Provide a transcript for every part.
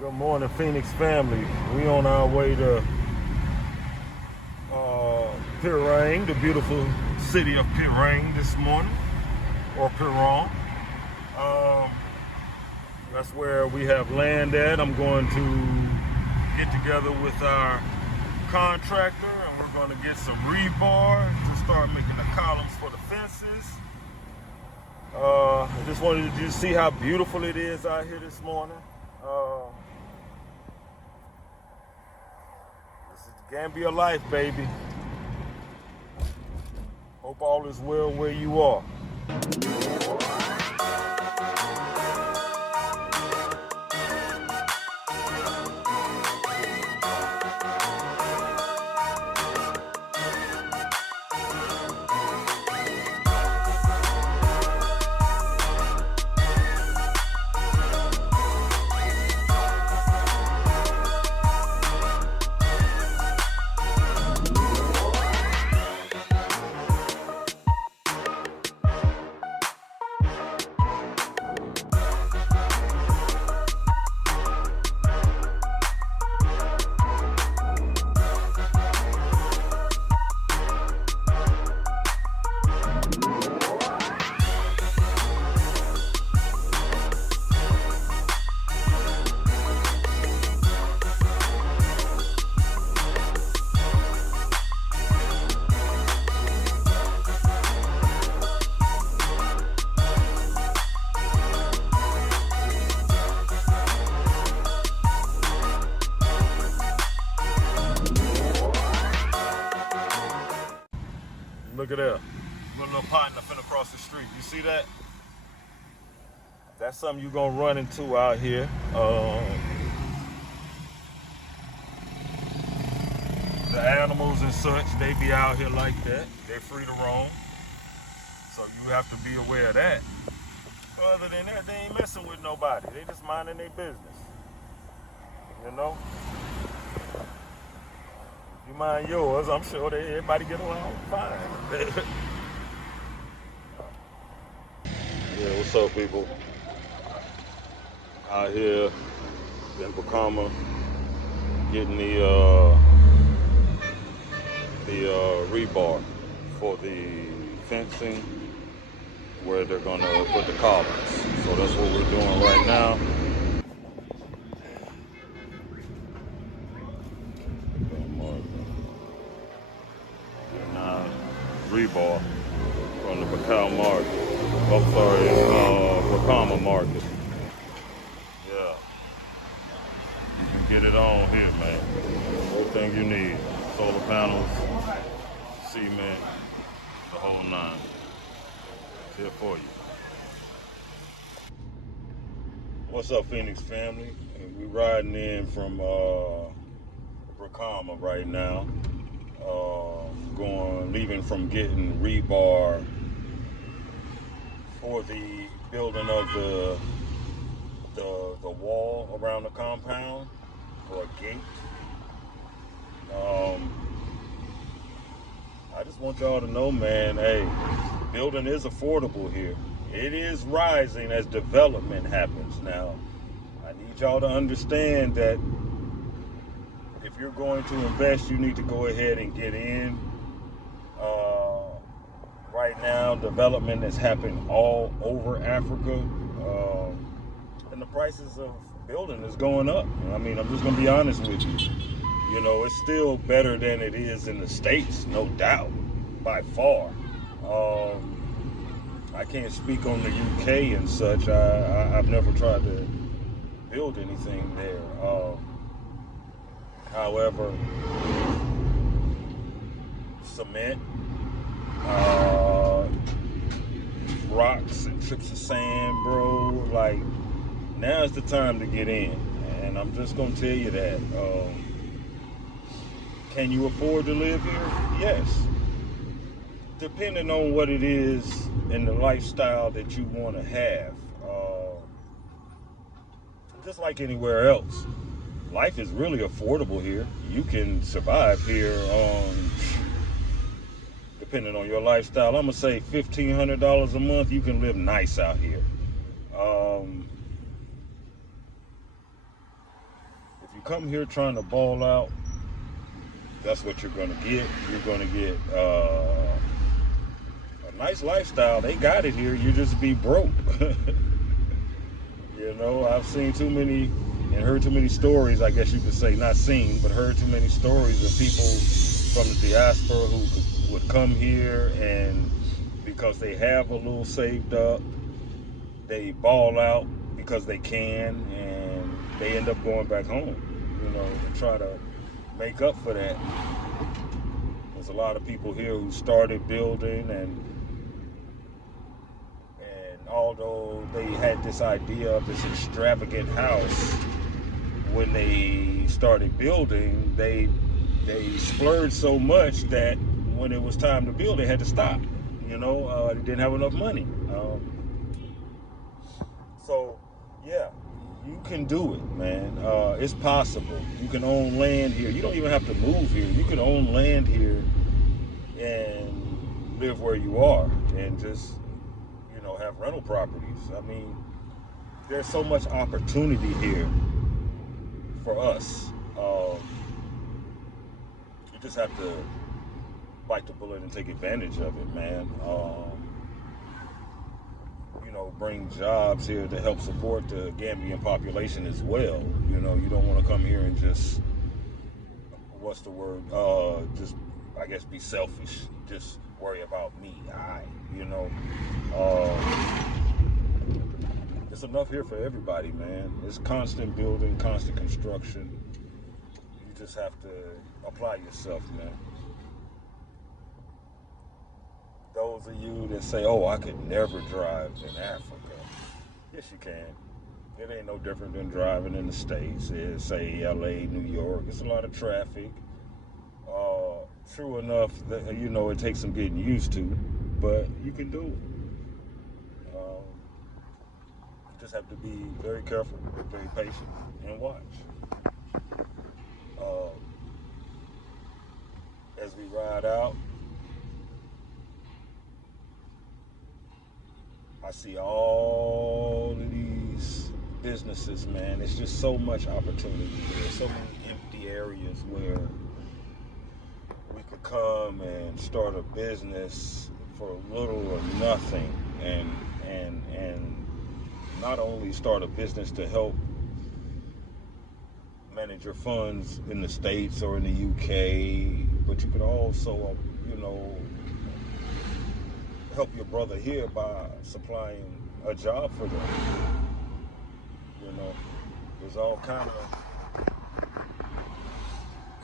Good morning, Pheonix Family. We on our way to Pirang, the beautiful city of Pirang this morning, or Pirang. That's where we have land at. I'm going to get together with our contractor and we're going to get some rebar to start making the columns for the fences. I just wanted you to see how beautiful it is out here this morning. This is Gambia life, baby. Hope all is well where you are. Look at that. My little partner finna cross the street. You see that? That's something you're gonna run into out here. The animals and such, they be out here like that. They're free to roam. So you have to be aware of that. Other than that, they ain't messing with nobody. They just minding their business. You know? You mind yours, I'm sure everybody get along fine. Yeah, what's up, people? Out here in Bacama, getting the rebar for the fencing where they're gonna put the columns. So that's what we're doing right now. Rebar from the Bacama market. I'm sorry, Bacama market. Yeah. You can get it on here, man. Everything you need. Solar panels, cement, the whole nine. It's here for you. What's up, Pheonix family? We're riding in from Bacama right now. Leaving from getting rebar for the building of the wall around the compound, or a gate. I just want y'all to know, man, hey, building is affordable here. It is rising as development happens now. I need y'all to understand that if you're going to invest, you need to go ahead and get in. Right now, development is happening all over Africa, and the prices of building is going up. I mean, I'm just gonna be honest with you. You know, it's still better than it is in the States, no doubt, by far. I can't speak on the UK and such. I've never tried to build anything there. However, cement, rocks and trips of sand, bro, like, now's the time to get in. And I'm just gonna tell you that. Can you afford to live here? Yes. Depending on what it is and the lifestyle that you want to have. Just like anywhere else, life is really affordable here. You can survive here on, depending on your lifestyle, I'm gonna say $1,500 a month. You can live nice out here. you come here trying to ball out, that's what you're gonna get. You're gonna get a nice lifestyle. They got it here. You just be broke. You know, I've seen too many and heard too many stories, I guess you could say, not seen, but heard too many stories of people from the diaspora who would come here, and because they have a little saved up, they ball out because they can, and they end up going back home, you know, and try to make up for that. There's a lot of people here who started building, and although they had this idea of this extravagant house when they started building, they splurged so much that when it was time to build, they had to stop. You know, they didn't have enough money. So, yeah, you can do it, man. It's possible. You can own land here. You don't even have to move here. You can own land here and live where you are and just, you know, have rental properties. I mean, there's so much opportunity here for us. You just have to bite the bullet and take advantage of it, man. You know, bring jobs here to help support the Gambian population as well. You know, you don't want to come here and just, what's the word? Just, I guess, be selfish. Just worry about me. You know. It's enough here for everybody, man. It's constant building, constant construction. You just have to apply yourself, man. Those of you that say, oh, I could never drive in Africa. Yes, you can. It ain't no different than driving in the States. It's, say, LA, New York. It's a lot of traffic. True enough, that, you know, it takes some getting used to, but you can do it. You just have to be very careful, very patient, and watch. As we ride out, I see all of these businesses, man. It's just so much opportunity here. So many empty areas where we could come and start a business for little or nothing, and not only start a business to help manage your funds in the States or in the UK, but you could also, you know, help your brother here by supplying a job for them. You know, there's all kind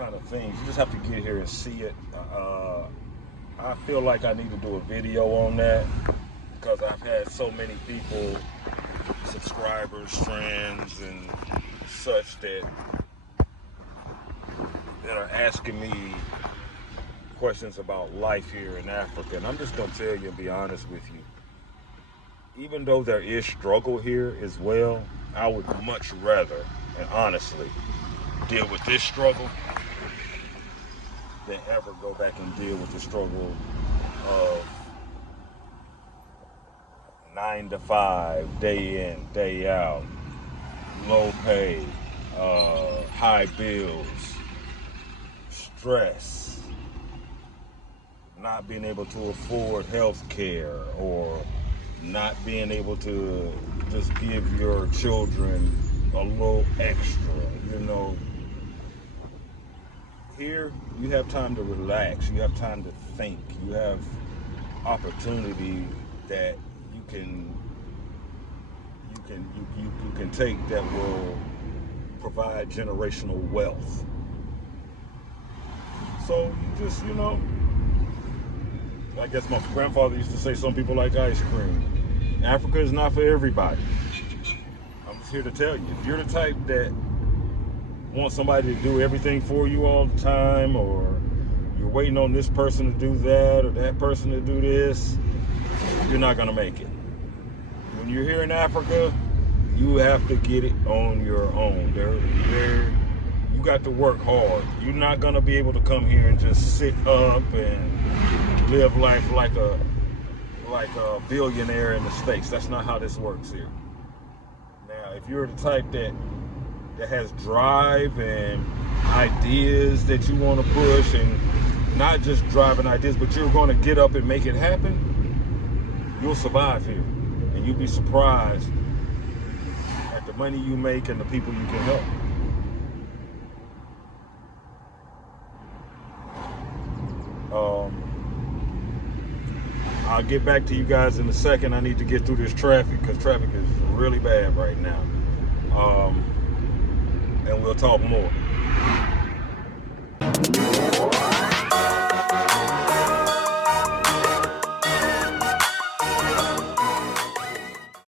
of things. You just have to get here and see it. I feel like I need to do a video on that because I've had so many people, subscribers, friends, and such that are asking me questions about life here in Africa, and I'm just gonna tell you and be honest with you. Even though there is struggle here as well, I would much rather, and honestly, deal with this struggle than ever go back and deal with the struggle of 9 to 5, day in, day out, low pay, high bills, stress, not being able to afford health care, or not being able to just give your children a little extra, you know. Here, you have time to relax, you have time to think, you have opportunity that you can take that will provide generational wealth. So you just, you know, I guess my grandfather used to say some people like ice cream. Africa is not for everybody. I'm just here to tell you, if you're the type that wants somebody to do everything for you all the time, or you're waiting on this person to do that or that person to do this, you're not gonna make it. When you're here in Africa, you have to get it on your own. You got to work hard. You're not gonna be able to come here and just sit up and live life like a billionaire in the States. That's not how this works here. Now, if you're the type that that has drive and ideas that you want to push, and not just driving ideas, but you're going to get up and make it happen, you'll survive here. And you'll be surprised at the money you make and the people you can help. I'll get back to you guys in a second. I need to get through this traffic because traffic is really bad right now. And we'll talk more.